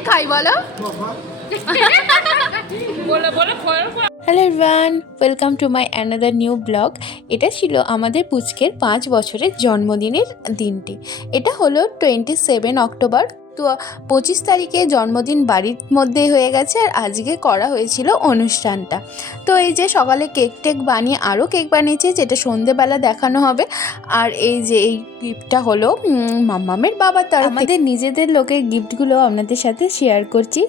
Cake খাই, বলো। Hello run welcome to my another new blog এটা ছিল আমাদের পুচকের পাঁচ বছরের জন্মদিনের দিনটি। এটা হলো টোয়েন্টি সেভেন অক্টোবর তো পঁচিশ তারিখে জন্মদিন বাড়ির মধ্যে হয়ে গেছে আর আজকে করা হয়েছিল অনুষ্ঠানটা। তো এই যে সকালে কেক টেক বানিয়ে আরও কেক বানিয়েছে যেটা সন্ধেবেলা দেখানো হবে। আর এই যে এই গিফটটা হলো মাম্মামের বাবার থেকে। আমাদের নিজেদের লোকের গিফটগুলো আপনাদের সাথে শেয়ার করছি।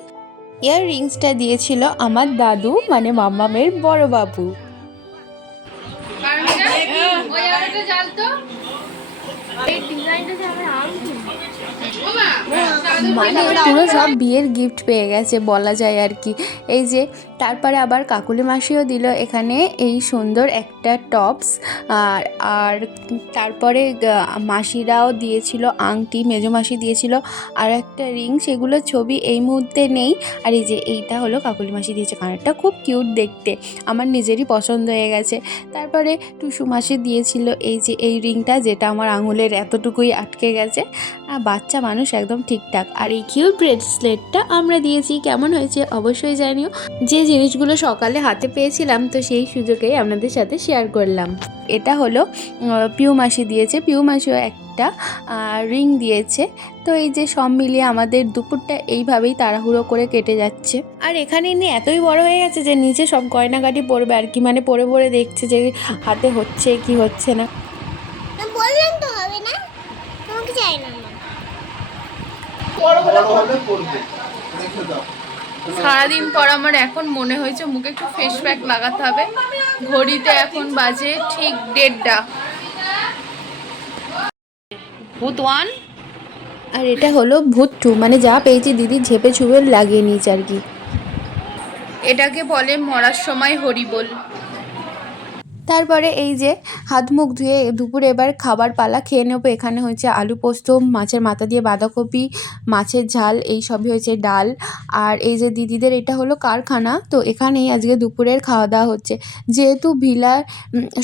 ইয়ার রিংসটা দিয়েছিল আমার দাদু মানে মাম্মামের বড় বাবু। মানে পুরো সব বিয়ের গিফট পেয়ে গেছে বলা যায় আর কি। এই যে তারপরে আবার কাকুলি মাসিও দিল এখানে এই সুন্দর একটা টপস আর আর তারপরে মাসিরাও দিয়েছিল, আংটি মেজো মাসি দিয়েছিল, আর একটা রিং, সেগুলো ছবি এই মুহূর্তে নেই। আর এই যে এইটা হলো কাকুলি মাসি দিয়েছে কানেরটা খুব কিউট দেখতে। আমার নিজেরই পছন্দ হয়ে গেছে। তারপরে টুসু মাসি দিয়েছিল এই যে এই রিংটা, যেটা আমার আঙুলের এতটুকুই আটকে গেছে। আর বাচ্চা মানুষ একদম ঠিকঠাক। আর এই কিউট ব্রেসলেটটা আমরা দিয়েছি। কেমন হয়েছে অবশ্যই জানিও। যে জিনিসগুলো সকালে হাতে পেয়েছিলাম তো সেই সুযোগেই আপনাদের সাথে শেয়ার করলাম। এটা হলো পিউ মাসি দিয়েছে। পিউ মাসিও একটা রিং দিয়েছে। তো এই যে সব মিলিয়ে আমাদের দুপুরটা এইভাবেই তাড়াহুড়ো করে কেটে যাচ্ছে। আর এখানে ইনি এতই বড় হয়ে গেছে যে নিচে সব গয়নাগাটি পরবে আর কি। মানে পরে পরে দেখছে যে হাতে হচ্ছে কি হচ্ছে না। বললাম তো চাই না। সারাদিন পর আমার এখন মনে হয়েছে মুখে একটু ফেস প্যাক লাগাতে হবে। ঘড়িতে এখন বাজে ঠিক দেড়টা। ভূত ওয়ান আর এটা হলো ভূত টু মানে যা পেয়েছি দিদি ঝেপে ছুপে লাগিয়ে নিয়েছে আর কি। এটাকে বলে মরার সময় হরিবোল। তারপরে এই যে হাত মুখ ধুয়ে দুপুরে এবার খাবার পালা খেয়ে নেব। এখানে হয়েছে আলু পোস্ত, মাছের মাথা দিয়ে বাঁধাকপি, মাছের ঝাল, এই সবই হয়েছে ডাল। আর এই যে দিদিদের এটা হলো কারখানা, তো এখানেই আজকে দুপুরের খাওয়া দাওয়া হচ্ছে। যেহেতু ভিলা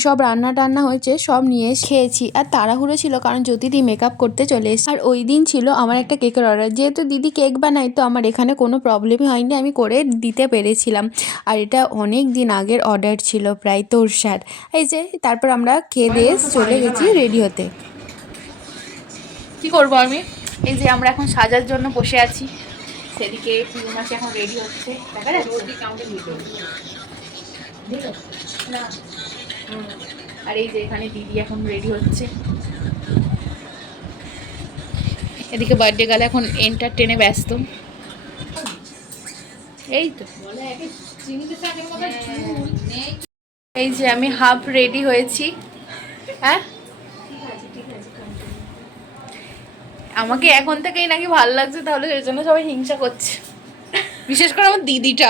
সব রান্না টান্না হয়েছে, সব নিয়ে খেয়েছি। আর তাড়াহুড়ো ছিল, কারণ জ্যোতিদি মেকআপ করতে চলে এসেছে। আর ওই দিন ছিল আমার একটা কেকের অর্ডার যেহেতু দিদি কেক বানায়, তো আমার এখানে কোনো প্রবলেমই হয়নি, আমি করে দিতে পেরেছিলাম। আর এটা অনেক দিন আগের অর্ডার ছিল, প্রায় তোর তোরসার এই যে তারপর আমরা খেয়ে দিয়ে চলে গেছি রেডি হতে। কি করব আমি? এই যে আমরা এখন সাজার জন্য বসে আছি। সেদিকে মাসে এখন রেডি হচ্ছে। দেখা। আর এই যে এখানে দিদি এখন রেডি হচ্ছে। এদিকে বার্থডে গেলে এখন এন্টারটেনে ব্যস্ত। এই তো। এই যে আমি হাফ রেডি হয়েছি। হ্যাঁ? আমাকে এখন থেকেই নাকি ভালো লাগছে তাহলে এর জন্য সবাই হিংসা করছে। বিশেষ করে আমার দিদিটা।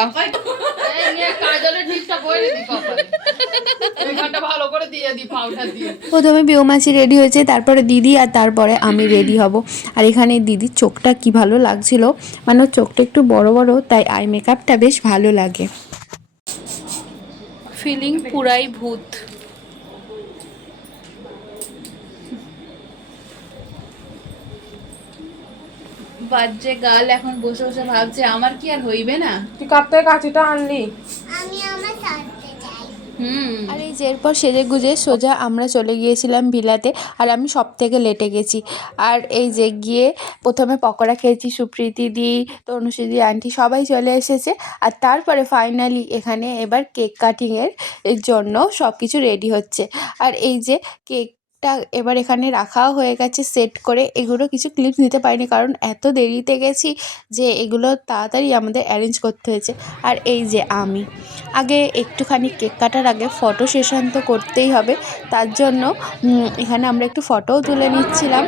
প্রথমে বেউমাছি রেডি হয়েছে তারপরে দিদি আর তারপরে আমি রেডি হব। আর এখানে দিদির চোখটা কি ভালো লাগছিল? মানে চোখটা একটু বড় বড় তাই আই মেকআপটা বেশ ভালো লাগে। ফিলিং পুরাই ভূত। বাজে গাল, এখন বসে বসে ভাবছে, আমার কি আর হইবে না? তুই কাপ থেকে কাঁচিটা আনলি আমি আমার সাথে চাই হুম আর এই যে এরপর সেজে গুজে সোজা আমরা চলে গিয়েছিলাম ভিলাতে, আর আমি সব থেকে লেটে গেছি। আর এই যে গিয়ে প্রথমে পকোড়া খেয়েছি, সুপ্রীতি দি, তনুশ্রী দি, আন্টি সবাই চলে এসেছে। আর তারপরে ফাইনালি এখানে এবার কেক কাটিংয়ের জন্য সব কিছু রেডি হচ্ছে। আর এই যে কেকটা এবার এখানে রাখাও হয়ে গেছে সেট করে। এগুলো কিছু ক্লিপস নিতে পারিনি কারণ এত দেরিতে গেছি যে এগুলো তাড়াতাড়ি আমাদের অ্যারেঞ্জ করতে হয়েছে। আর এই যে আমি, আগে একটুখানি কেক কাটার আগে ফটো সেশন তো করতেই হবে। তার জন্য এখানে আমরা একটু ফটোও তুলে নিচ্ছিলাম।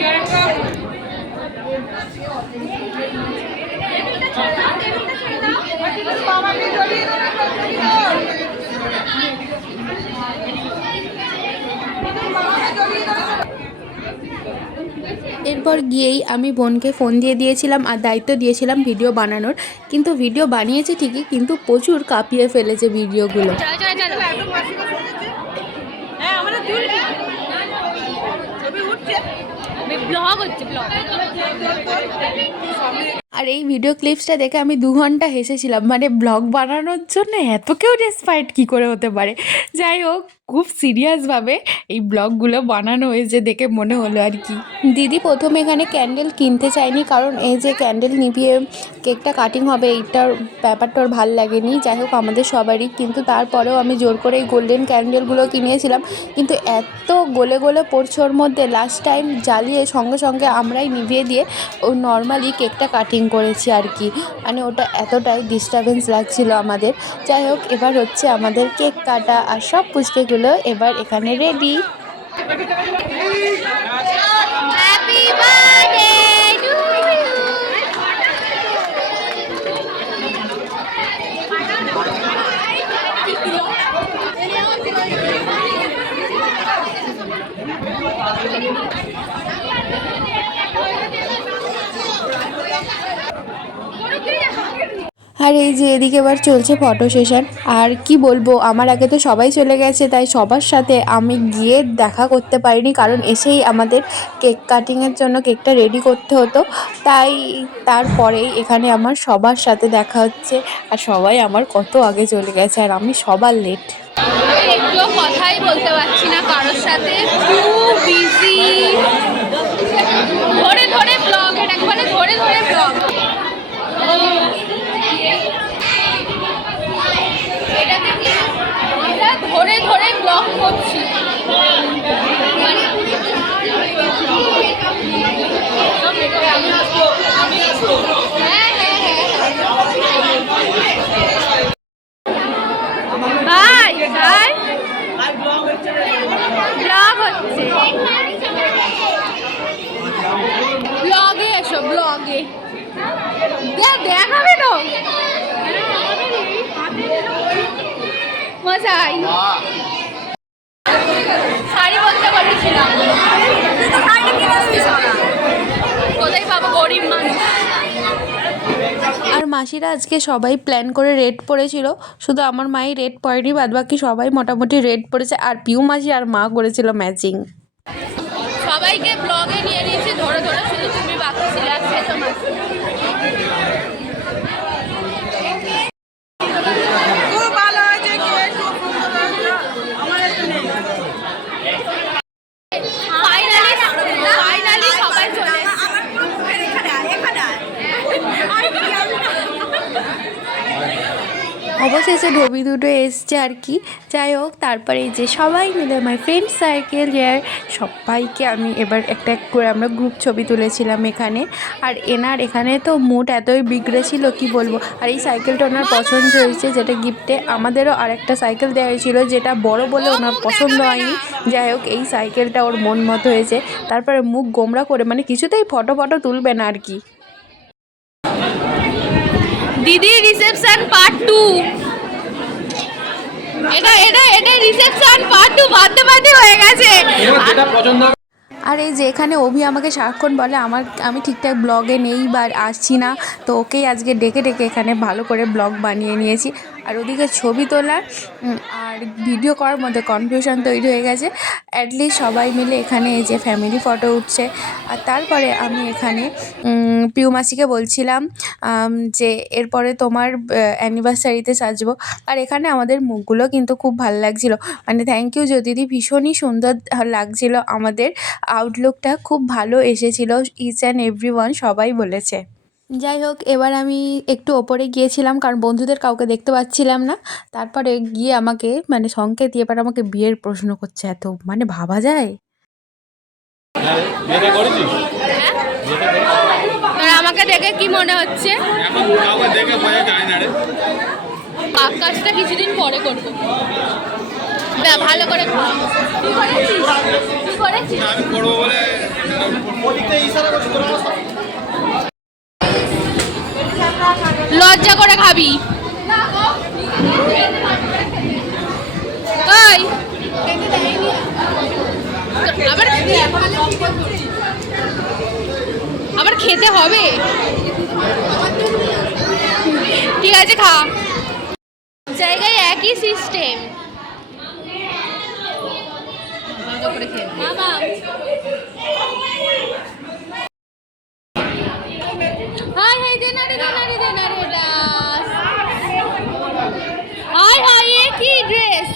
এরপর গিয়েই আমি বোনকে ফোন দিয়ে দিয়েছিলাম আর দায়িত্ব দিয়েছিলাম ভিডিও বানানোর। কিন্তু ভিডিও বানিয়েছে ঠিকই কিন্তু প্রচুর কাঁপিয়ে ফেলেছে ভিডিওগুলো। ব্লগ হচ্ছে ব্লগ আর এই ভিডিও ক্লিপসটা দেখে আমি দু ঘণ্টা হেসেছিলাম মানে ব্লগ বানানোর জন্য এত কেউ ডেসপাইট কী করে হতে পারে? যাই হোক খুব সিরিয়াসভাবে এই ব্লগগুলো বানানো হয়েছে দেখে মনে হলো আর কি। দিদি প্রথমে এখানে ক্যান্ডেল কিনতে চায়নি কারণ এই যে ক্যান্ডেল নিভিয়ে কেকটা কাটিং হবে, এইটার ব্যাপারটা ওর ভালো লাগেনি। যাই হোক, আমাদের সবারই। কিন্তু তারপরেও আমি জোর করে এই গোল্ডেন ক্যান্ডেলগুলো কিনিয়েছিলাম কিন্তু এত গোলে গোলে পড়ছে ওর মধ্যে লাস্ট টাইম জ্বালিয়ে সঙ্গে সঙ্গে আমরাই নিভিয়ে দিয়ে ও নর্মালি কেকটা কাটিং করেছি আর কি। মানে ওটা এতটাই ডিস্টারবেন্স লাগছিল আমাদের। যাই হোক, এবার হচ্ছে আমাদের কেক কাটা আর সব পুচকেগুলো এবার এখানে রেডি হ্যাপি বার্থডে টু আর এই যে এদিকে এবার চলছে ফটো সেশন আর কি বলব, আমার আগে তো সবাই চলে গেছে, তাই সবার সাথে আমি গিয়ে দেখা করতে পারিনি, কারণ এসেই আমাদের কেক কাটিংয়ের জন্য কেকটা রেডি করতে হতো। তাই তারপরেই এখানে আমার সবার সাথে দেখা হচ্ছে, আর সবাই আমার কত আগে চলে গেছে, আর আমি সবার লেট একটুও কথাই বলতে পারছি না কারোর সাথে। খুব বিজি ধরে ধরে ব্লগ একবারে ধরে ধরে ব্লগ এটাতে কি এটা ধরে ধরে ব্লগ করছি। ব্লগ এসো ব্লগে। দেখাবে তো। মজাই শাড়ি বলতে বলেছিলাম কোথায় পাবো গরিব মানুষ আর মাসিরা আজকে সবাই প্ল্যান করে রেড পরেছিল শুধু আমার মাই রেড পরেনি বাদ বাকি সবাই মোটামুটি রেড পরেছে আর পিউ মাসি আর মা করেছিল ম্যাচিং সবাইকে ব্লগে নিয়ে নিয়েছি, ধরে ধরে শুধু তুমি বাকি আর সেজো মাসি। Finally, finally সবাই চলে এসেছে। অবশেষে ঢবি দুটো এসছে আর কি। যাই হোক, তারপরে যে সবাই মিলে আমার ফ্রেন্ড সার্কেল যার সবাইকে আমি এবার একটা এক করে আমরা গ্রুপ ছবি তুলেছিলাম এখানে। আর এনার এখানে তো মুড এতই বিগড়েছিল কি বলব? আর এই সাইকেলটা ওনার পছন্দ হয়েছে যেটা গিফটে আমাদেরও আরেকটা সাইকেল দেওয়া হয়েছিল যেটা বড় বলে ওনার পছন্দ হয়নি। যাই হোক, এই সাইকেলটা ওর মন মতো হয়েছে। তারপরে মুখ গোমরা করে মানে কিছুতেই ফটো ফটো তুলবে না আর কি। দিদির রিসেপশন পার্ট টু এটা এটা এটা রিসেপশন পার্ট টু বাদতে হয়ে গেছে। আর এই যে এখানে অভি আমাকে সারাক্ষণ বলে আমার আমি ঠিকঠাক ব্লগে নেই বা আসছি না। তো ওকেই আজকে ডেকে ডেকে এখানে ভালো করে ব্লগ বানিয়ে নিয়েছি। আর ওদিকে ছবি তোলার আর ভিডিও করার মধ্যে কনফিউশন তৈরি হয়ে গেছে। অ্যাটলিস্ট সবাই মিলে এখানে যে ফ্যামিলি ফটো উঠছে। আর তারপরে আমি এখানে পিউ মাসিকে বলছিলাম যে এরপরে তোমার অ্যানিভার্সারিতে সাজবো। আর এখানে আমাদের মুখগুলো কিন্তু খুব ভালো লাগছিল। মানে থ্যাংক ইউ জ্যোতিদি, ভীষণই সুন্দর লাগছিল আমাদের। আউটলুকটা খুব ভালো এসেছিল ইচ অ্যান্ড এভরি সবাই বলেছে। যাই হোক এবার আমি একটু ওপরে গিয়েছিলাম কারণ বন্ধুদের কাউকে দেখতে পাচ্ছিলাম না। তারপরে গিয়ে আমাকে মানে সংকেত এবার আমাকে বিয়ের প্রশ্ন করছে এত মানে ভাবা যায়? আর আমাকে দেখে কি মনে হচ্ছে? কিছুদিন পরে করব। ভালো করে। করেছিস? তুই করেছিস? আমি করব বলে লজ্জা করে খাবি। ওই আবার খেতে হবে? ঠিক আছে খা। জায়গায় একই সিস্টেম হাই হাই দে না রে দে না রে দে না রে দাস হায় হায় এ কি ড্রেস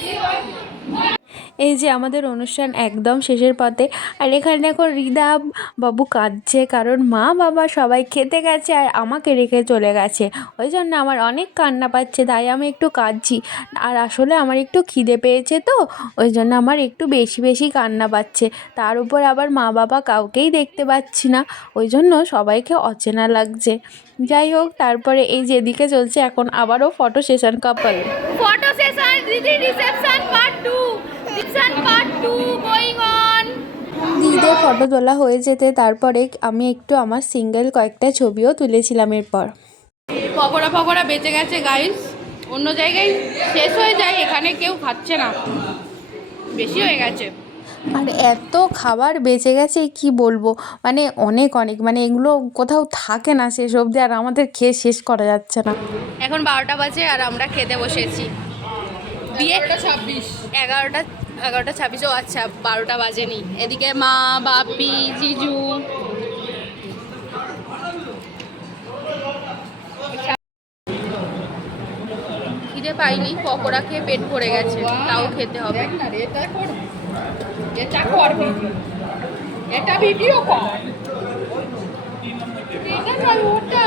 এই যে আমাদের অনুষ্ঠান একদম শেষের পথে। আর এখানে এখন রিদা বাবু কাঁদছে কারণ মা বাবা সবাই খেতে গেছে আর আমাকে রেখে চলে গেছে। ওই জন্য আমার অনেক কান্না পাচ্ছে, তাই আমি একটু কাঁদছি। আর আসলে আমার একটু খিদে পেয়েছে তো, ওই জন্য আমার একটু বেশি বেশি কান্না পাচ্ছে। তার উপর আবার মা বাবা কাউকেই দেখতে পাচ্ছি না, ওই জন্য সবাইকে অচেনা লাগছে। যাই হোক, তারপরে এই যেদিকে চলছে, এখন আবারও photo session couple photo session reception part 2 reception part 2 going on দিদিদের ফটো তোলা হয়ে যেতে তারপরে আমি একটু আমার সিঙ্গেল কয়েকটা ছবিও তুলেছিলাম এরপর। পকোড়া পকোড়া বেঁচে গেছে গাইস অন্য জায়গায় শেষ হয়ে যায় এখানে কেউ খাচ্ছে না। বেশি হয়ে গেছে। আর এত খাবার বেঁচে গেছে কি বলব? মানে অনেক অনেক। মানে এগুলো কোথাও থাকে না শেষ অবধি আর আমাদের খেয়ে শেষ করা যাচ্ছে না। এখন বারোটা বাজে আর আমরা খেতে বসেছি। দিয়ে ছাব্বিশ। এগারোটা এগারোটা ছাব্বিশ ও আচ্ছা বারোটা বাজেনি। এদিকে মা বাপি জিজু। খিদে পাইনি পকোড়া খেয়ে পেট ভরে গেছে তাও খেতে হবে। এটা ভিডিও এটা কর এটা ওটা।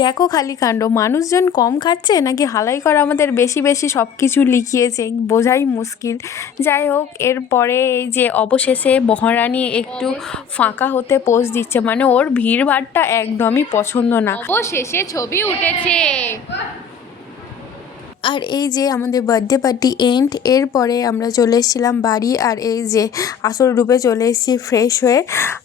দেখো খালি কাণ্ড মানুষজন কম খাচ্ছে নাকি হালাই করা আমাদের বেশি বেশি সব কিছু লিখিয়েছে বোঝাই মুশকিল। যাই হোক এরপরে এই যে অবশেষে মহারানী একটু ফাঁকা হতে পোজ দিচ্ছে মানে ওর ভিড়ভাড়টা একদমই পছন্দ না। অবশেষে ছবি উঠেছে। আর এই যে আমাদের বার্থডে পার্টি এন্ড এরপরে আমরা চলে এসেছিলাম বাড়ি আর এই যে আসল রূপে চলে এসেছি ফ্রেশ হয়ে।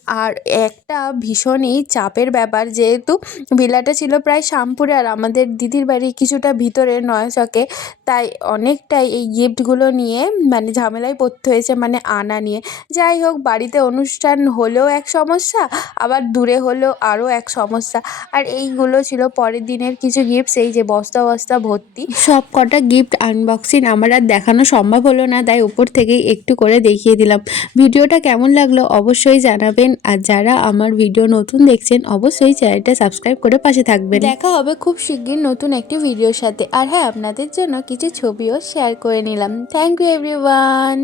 আর একটা ভীষণই চাপের ব্যাপার, যেহেতু ভিলাটা ছিল প্রায় শ্যামপুরে আর আমাদের দিদির বাড়ি কিছুটা ভিতরে নয়চকে, তাই অনেকটাই এই গিফটগুলো নিয়ে মানে ঝামেলায় পড়তে হয়েছে মানে আনা নিয়ে। যাই হোক, বাড়িতে অনুষ্ঠান হলেও এক সমস্যা, আবার দূরে হলেও আরও এক সমস্যা। আর এইগুলো ছিল পরের দিনের কিছু গিফটস, এই যে বস্তা বস্তা ভর্তি। সব কটা গিফট আনবক্সিং আমার আর দেখানো সম্ভব হলো না, তাই উপর থেকেই একটু করে দেখিয়ে দিলাম। ভিডিওটা কেমন লাগল অবশ্যই জানাবেন। আর যারা আমার ভিডিও নতুন দেখছেন, অবশ্যই চ্যানেলটা সাবস্ক্রাইব করে পাশে থাকবেন। দেখা হবে খুব শিগগির নতুন একটি ভিডিওর সাথে। আর হ্যাঁ আপনাদের জন্য কিছু ছবিও শেয়ার করে নিলাম। Thank you everyone